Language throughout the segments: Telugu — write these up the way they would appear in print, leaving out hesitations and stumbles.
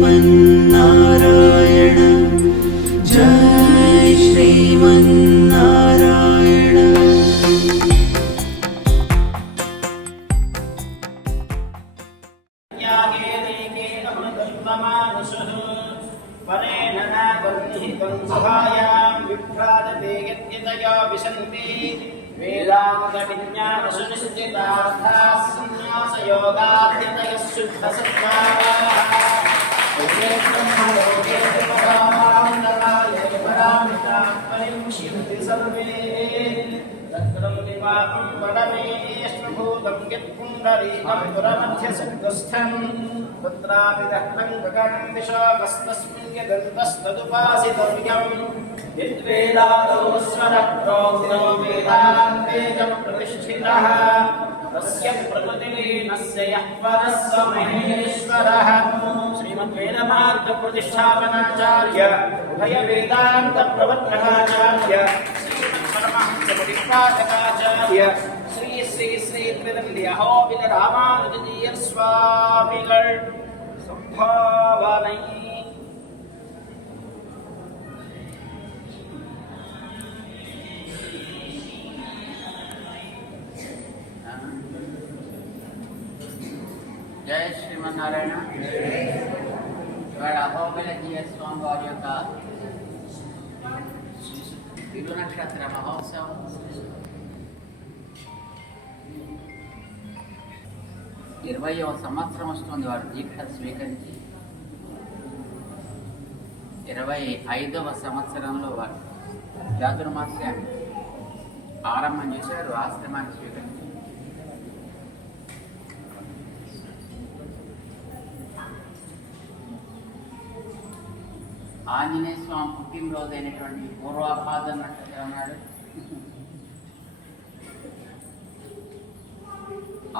श्रीमन्नारायण जय श्रीमन्नारायण। वेदान्तविज्ञानसुनिश्चितार्थाः संन्यासयोगाद्यतयः शुद्धसत्त्वाः सर्वे तत्रं विवाहं परमेष्वभूतं यत्पुण्डरीकं पुरमध्यसङ्गस्थं तत्रापि दह्नं गगनं विशाखस्तस्मिन् यदन्तस्तदुपासितव्यम् यद्वेदादौ स्वरः प्रोक्तो वेदान्ते च प्रतिष्ठितः तस्य प्रकृतिलीनस्य यः परः स महेश्वरः। श्रीमद्वेदमार्गप्रतिष्ठापनाचार्य उभयवेदान्तप्रवर्तकाचार्य श्रीमत्परमहंसपरिपाठकाचार्य श्री श्री श्री त्रिदण्डी अहोबिल रामानुजजीयर स्वामिகள் संभावனை। जय श्रीमन्नारायण। अहोबिल जीयर स्वामी वाరి యొక్క తిరునక్షత్ర మహోత్సవం 20వ సంవత్సరం వస్తుంది. వారు దీక్ష స్వీకరించి 25వ సంవత్సరంలో వారు చాతుర్మాస్యాన్ని ఆరంభం చేశారు. ఆశ్రమాన్ని స్వీకరించి ఆంజనేయ స్వామి పుట్టినరోజు అయినటువంటి పూర్వాభాద నక్షత్రం నాడు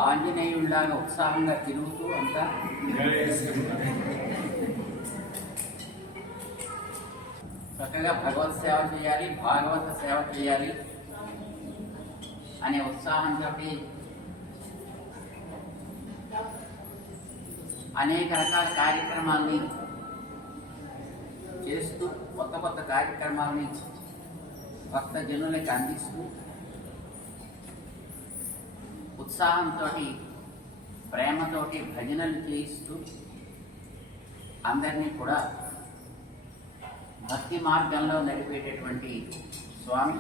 ఆంజనేయుడిలాగా ఉత్సాహంగా తిరుగుతూ అంతా చక్కగా భగవత్ సేవ చేయాలి, భాగవత సేవ చేయాలి అనే ఉత్సాహంతో అనేక రకాల కార్యక్రమాల్ని చేస్తూ కొత్త కొత్త కార్యక్రమాలని భక్త జనులకి అందిస్తూ ఉత్సాహంతో ప్రేమతోటి భజనలు చేయిస్తూ అందరినీ కూడా భక్తి మార్గంలో నడిపేటటువంటి స్వామి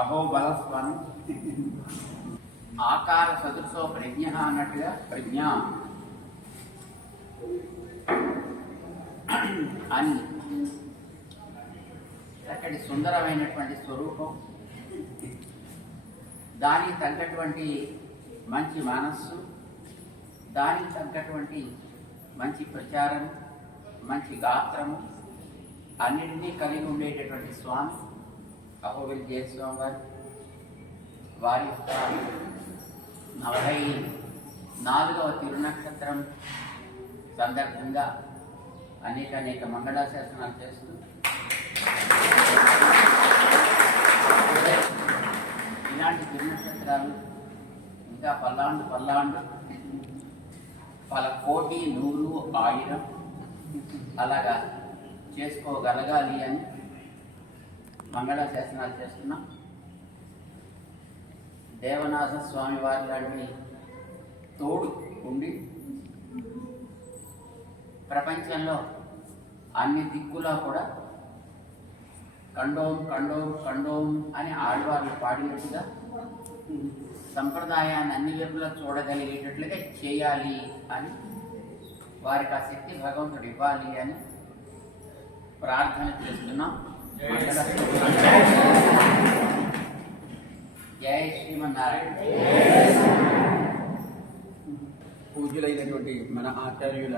అహోబల స్వామి. ఆకార సదృశో ప్రజ్ఞ అన్నట్టుగా ప్రజ్ఞ అని చక్కటి సుందరమైనటువంటి స్వరూపం, దానికి తగ్గటువంటి మంచి మనస్సు, దానికి తగ్గటువంటి మంచి ప్రచారం, మంచి గాత్రము అన్నిటినీ కలిగి ఉండేటటువంటి స్వామి అహోబిల్ జీయర్ స్వామి వారు. వారి యొక్క 44వ తిరునక్షత్రం సందర్భంగా అనేక మంగళాశాసనాలు చేస్తూ ఇలాంటి తిరునక్షత్రాలు ఇంకా పల్లాండు పల కోటి 100 1000 అలాగా చేసుకోగలగాలి అని మంగళాశాసనాలు చేస్తున్నాం. దేవనాథ స్వామి వారి లాంటి తోడు ఉండి ప్రపంచంలో అన్ని దిక్కులా కూడా కండోం కండోం కండోం అని ఆడవాళ్ళు పాడినట్టుగా సంప్రదాయాన్ని అన్ని వైపులా చూడగలిగేటట్లుగా చేయాలి అని, వారికి ఆ శక్తి భగవంతుడు ఇవ్వాలి అని ప్రార్థన చేస్తున్నాం. జై శ్రీమన్నారాయణ. పూజ్యులైనటువంటి మన ఆచార్యుల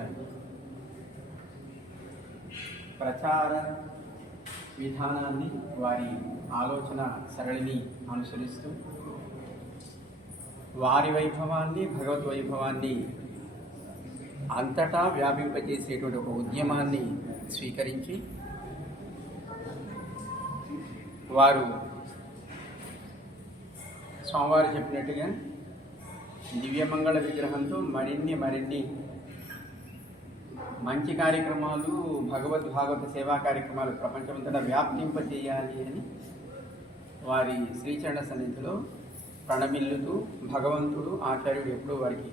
ప్రచార విధానాన్ని, వారి ఆలోచన సరళిని అనుసరిస్తూ వారి వైభవాన్ని, భగవద్ వైభవాన్ని అంతటా వ్యాపింపజేసేటువంటి ఒక ఉద్యమాన్ని స్వీకరించి వారు స్వామివారు చెప్పినట్టుగా దివ్యమంగళ విగ్రహంతో మరిన్ని మంచి కార్యక్రమాలు, భాగవత సేవా కార్యక్రమాలు ప్రపంచమంతటా వ్యాప్తింపజేయాలి అని వారి శ్రీచరణ సన్నిధిలో ప్రణమిల్లుతూ భగవంతుడు ఆచార్యుడు ఎప్పుడూ వారికి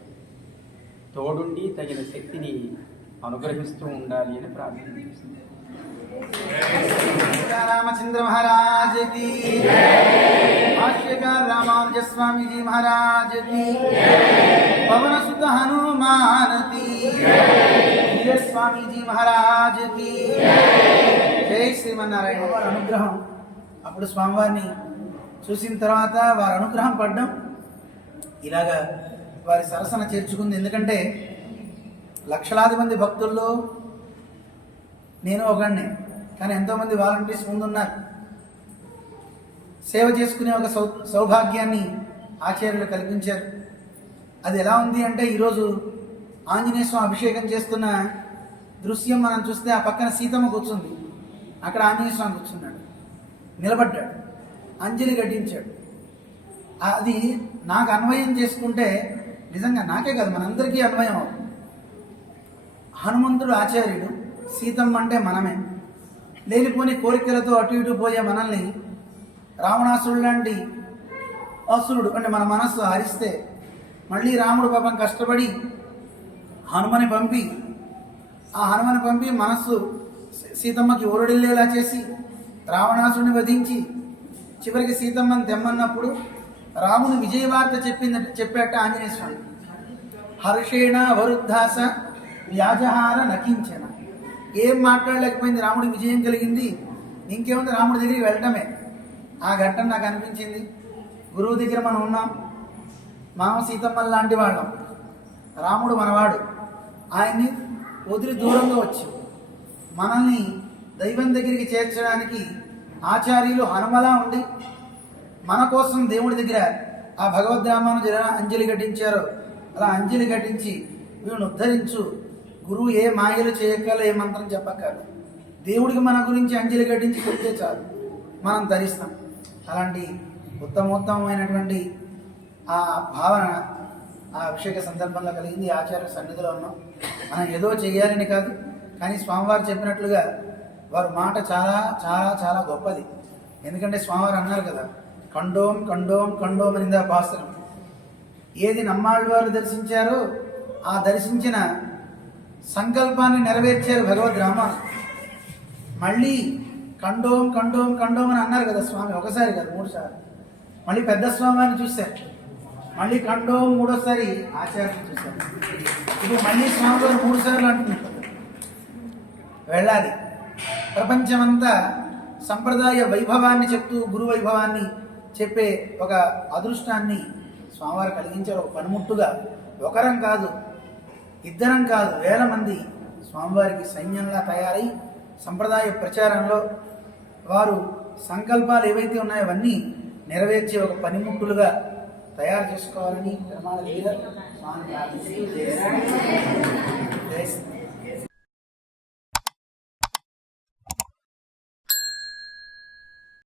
తోడుండి తగిన శక్తిని అనుగ్రహిస్తూ ఉండాలి అని ప్రార్థన చేస్తుంది. रामचंद्र महाराज की भाष्यकार रामानुज स्वामी जी महाराज की पवन सुत हनुमान की वीर स्वामी जी महाराज की జై శ్రీమన్నారాయణ. వారి అనుగ్రహం అప్పుడు స్వామివారిని చూసిన తర్వాత వారి అనుగ్రహం పడ్డం ఇలాగా వారి సరసన చేర్చుకుంది. ఎందుకంటే లక్షలాది మంది భక్తుల్లో నేను ఒకడిని, కానీ ఎంతోమంది వాలంటీర్స్ ముందున్నారు. సేవ చేసుకునే ఒక సౌభాగ్యాన్ని ఆచార్యులు కల్పించారు. అది ఎలా ఉంది అంటే ఈరోజు ఆంజనేయ స్వామి అభిషేకం చేస్తున్న దృశ్యం మనం చూస్తే ఆ పక్కన సీతమ్మ కూర్చుంది, అక్కడ ఆంజనేయ స్వామి కూర్చున్నాడు, నిలబడ్డాడు, అంజలి గడ్డించాడు. అది నాకు అన్వయం చేసుకుంటే నిజంగా నాకే కాదు మనందరికీ అన్వయం అవుతుంది. హనుమంతుడు ఆచార్యుడు, సీతమ్మ అంటే మనమే. లేనిపోని కోరికలతో అటు ఇటు పోయే మనల్ని రావణాసురుడు లాంటి అసురుడు అంటే మన మనస్సు హరిస్తే మళ్ళీ రాముడు పాపం కష్టపడి హనుమని పంపి మనస్సు సీతమ్మకి ఓరడిల్లేలా చేసి రావణాసురుని వధించి చివరికి సీతమ్మని తెమ్మన్నప్పుడు రాముని విజయవార్త చెప్పాట ఆంజనేయ స్వామి. హర్షేణ వరుద్ధాస వ్యాజహార నకించన. ఏం మాట్లాడలేకపోయింది, రాముడి విజయం కలిగింది, ఇంకేముంది రాముడి దగ్గరికి వెళ్ళటమే. ఆ ఘట్టం నాకు అనిపించింది. గురువు దగ్గర మనం ఉన్నాం, మనం సీతమ్మ లాంటి వాళ్ళం, రాముడు మనవాడు. ఆయన్ని వదిలి దూరంగా వచ్చి మనల్ని దైవం దగ్గరికి చేర్చడానికి ఆచార్యులు హనుమలా ఉండి మన కోసం దేవుడి దగ్గర ఆ భగవద్రామాను అంజలి ఘటించారో అలా అంజలి ఘటించి వీళ్ళని ఉద్ధరించు. గురువు ఏ మాయలు చేయక్కల, ఏ మంత్రం చెప్పక్కల, దేవుడికి మన గురించి అంజలి ఘటించి చెప్తే చాలు మనం ధరిస్తాం. అలాంటి ఉత్తమోత్తమైనటువంటి ఆ భావన ఆ అభిషేక సందర్భంగా కలిగింది. ఆచార్య సన్నిధిలో ఉన్నాం. మనం ఏదో చేయాలని కాదు, కానీ స్వామివారు చెప్పినట్లుగా వారి మాట చాలా చాలా చాలా గొప్పది. ఎందుకంటే స్వామివారు అన్నారు కదా, కండోం కండోం కండోం అని భాస్కరం. ఏది నమ్మాళ్ళ వారు దర్శించారో ఆ దర్శించిన సంకల్పాన్ని నెరవేర్చారు భగవద్ రామాను. మళ్ళీ కండోం కండోం కండోం అని అన్నారు కదా స్వామి, ఒకసారి కదా 3 సార్లు. మళ్ళీ పెద్ద స్వామిని చూశారు, మళ్ళీ కండోం 3వసారి ఆచార్యుని చూశారు. ఇప్పుడు మళ్ళీ స్వామివారు 3 సార్లు అంటున్నారు వెళ్ళాలి. ప్రపంచమంతా సంప్రదాయ వైభవాన్ని చెప్తూ గురు వైభవాన్ని చెప్పే ఒక అదృష్టాన్ని స్వామివారు కలిగించారు. ఒక పనిముట్టుగా ఒకరం కాదు, ఇద్దరం కాదు, వేల మంది స్వామివారికి సైన్యంగా తయారై సంప్రదాయ ప్రచారంలో వారు సంకల్పాలు ఏవైతే ఉన్నాయో అవన్నీ నెరవేర్చే ఒక పనిముట్టులుగా తయారు చేసుకోవాలని స్వామి ప్రార్థిస్తూ